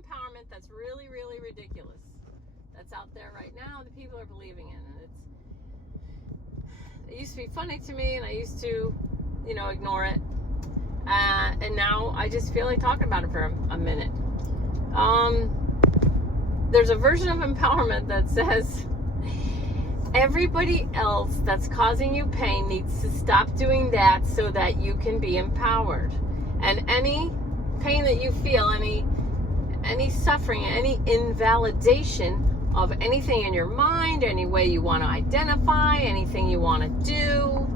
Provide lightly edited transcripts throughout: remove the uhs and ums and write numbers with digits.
empowerment that's really, really ridiculous that's out there right now that people are believing in. And it used to be funny to me, and I used to, ignore it. And now I just feel like talking about it for a minute. There's a version of empowerment that says everybody else that's causing you pain needs to stop doing that so that you can be empowered. And any pain that you feel, any suffering, any invalidation of anything in your mind, any way you want to identify, anything you want to do,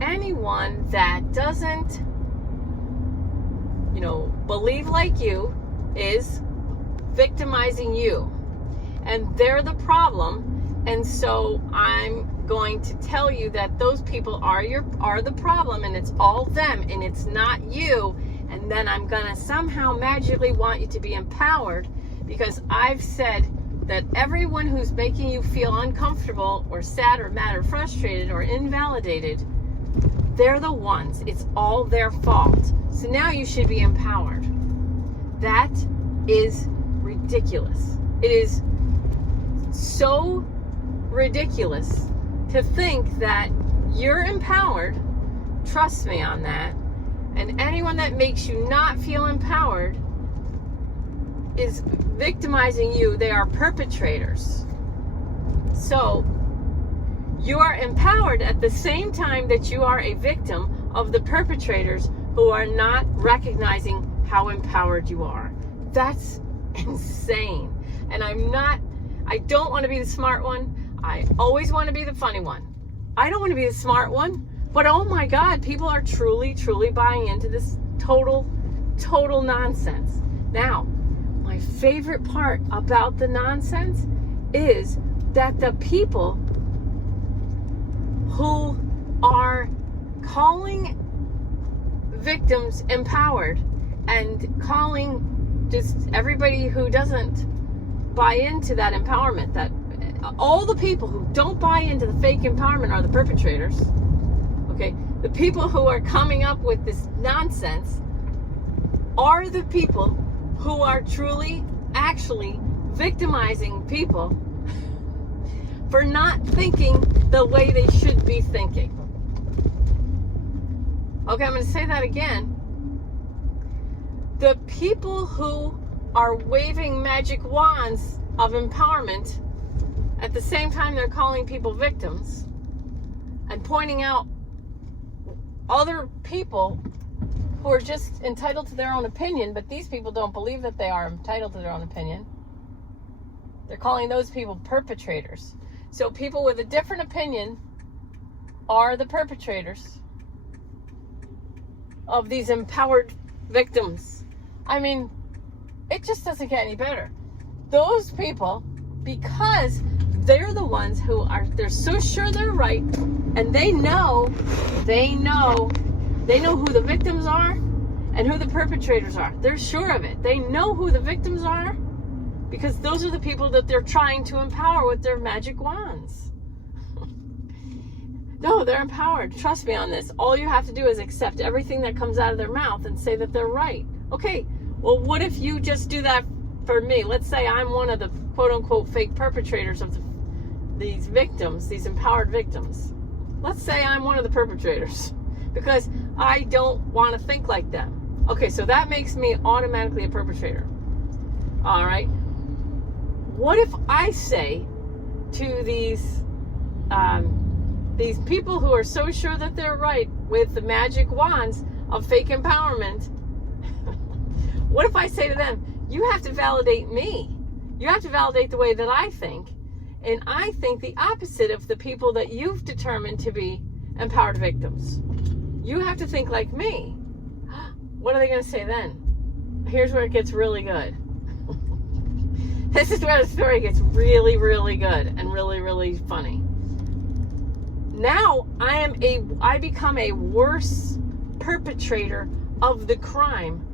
anyone that doesn't, believe like you is victimizing you. And they're the problem. And so I'm going to tell you that those people are the problem, and it's all them, and it's not you. And then I'm going to somehow magically want you to be empowered, because I've said that everyone who's making you feel uncomfortable or sad or mad or frustrated or invalidated, they're the ones. It's all their fault. So now you should be empowered. That is ridiculous. It is so ridiculous to think that you're empowered. Trust me on that. And anyone that makes you not feel empowered is victimizing you. They are perpetrators. So you are empowered at the same time that you are a victim of the perpetrators who are not recognizing how empowered you are. That's insane. And I don't want to be the smart one. I always want to be the funny one. I don't want to be the smart one, but oh my God, people are truly, truly buying into this total nonsense. Now, my favorite part about the nonsense is that the people who are calling victims empowered and calling just everybody who doesn't buy into that empowerment, that all the people who don't buy into the fake empowerment are the perpetrators. Okay, the people who are coming up with this nonsense are the people who are truly, actually victimizing people for not thinking the way they should be thinking. Okay, I'm going to say that again. The people who are waving magic wands of empowerment at the same time they're calling people victims and pointing out other people who are just entitled to their own opinion, but these people don't believe that they are entitled to their own opinion. They're calling those people perpetrators. So people with a different opinion are the perpetrators of these empowered victims. I mean, it just doesn't get any better. Those people, because they're the ones who they're so sure they're right, and they know who the victims are and who the perpetrators are. They're sure of it. They know who the victims are because those are the people that they're trying to empower with their magic wands. No, they're empowered. Trust me on this. All you have to do is accept everything that comes out of their mouth and say that they're right. Okay, well, what if you just do that for me? Let's say I'm one of the quote-unquote fake perpetrators of these victims, these empowered victims. Let's say I'm one of the perpetrators because I don't want to think like them. Okay, so that makes me automatically a perpetrator. All right. What if I say to these people who are so sure that they're right with the magic wands of fake empowerment, what if I say to them, you have to validate me. You have to validate the way that I think. And I think the opposite of the people that you've determined to be empowered victims. You have to think like me. What are they going to say then? Here's where it gets really good. This is where the story gets really, really good and really, really funny. Now I become a worse perpetrator of the crime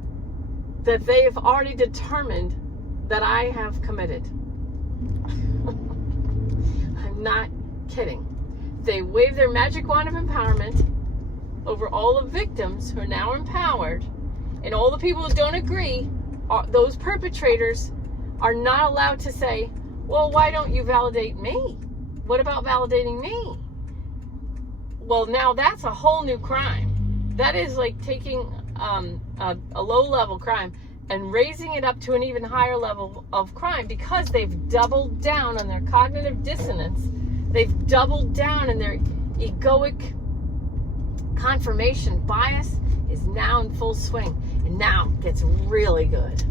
that they have already determined that I have committed. I'm not kidding. They wave their magic wand of empowerment over all the victims who are now empowered, and all the people who don't agree those perpetrators are not allowed to say, well, why don't you validate me? What about validating me? Well, now that's a whole new crime. That is like taking a low-level crime and raising it up to an even higher level of crime, because they've doubled down on their cognitive dissonance. They've doubled down in their egoic confirmation bias is now in full swing, and now it gets really good.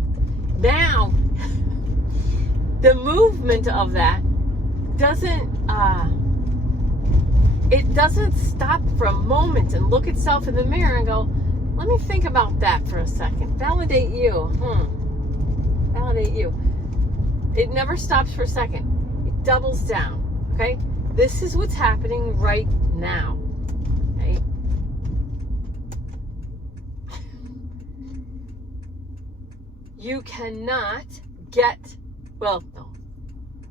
Now, the movement of that doesn't stop for a moment and look itself in the mirror and go, let me think about that for a second. Validate you. Validate you. It never stops for a second. It doubles down. Okay? This is what's happening right now. Okay? You cannot get, well, no.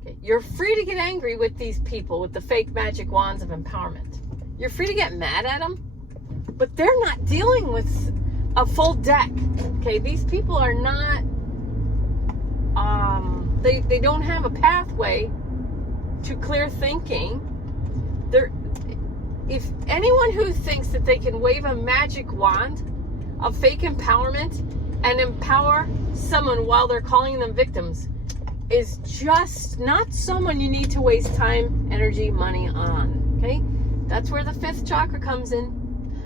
Okay. You're free to get angry with these people with the fake magic wands of empowerment. You're free to get mad at them, but they're not dealing with a full deck. Okay, these people are not, they don't have a pathway to clear thinking. If anyone who thinks that they can wave a magic wand of fake empowerment and empower someone while they're calling them victims is just not someone you need to waste time, energy, money on. Okay, that's where the 5th chakra comes in.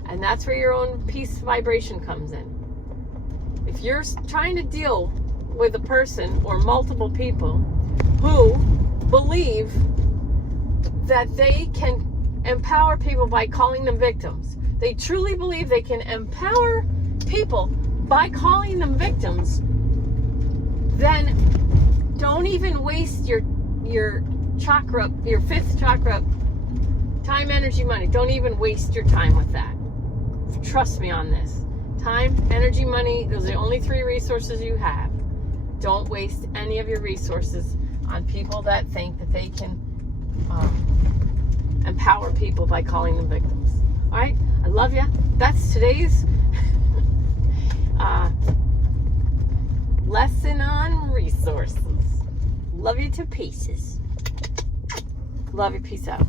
And that's where your own peace vibration comes in. If you're trying to deal with a person or multiple people who believe that they can empower people by calling them victims, they truly believe they can empower people by calling them victims, then don't even waste your chakra, your 5th chakra, time, energy, money. Don't even waste your time with that. Trust me on this. Time, energy, money, those are the only 3 resources you have. Don't waste any of your resources on people that think that they can empower people by calling them victims. All right? I love you. That's today's lesson on resources. Love you to pieces. Love you. Peace out.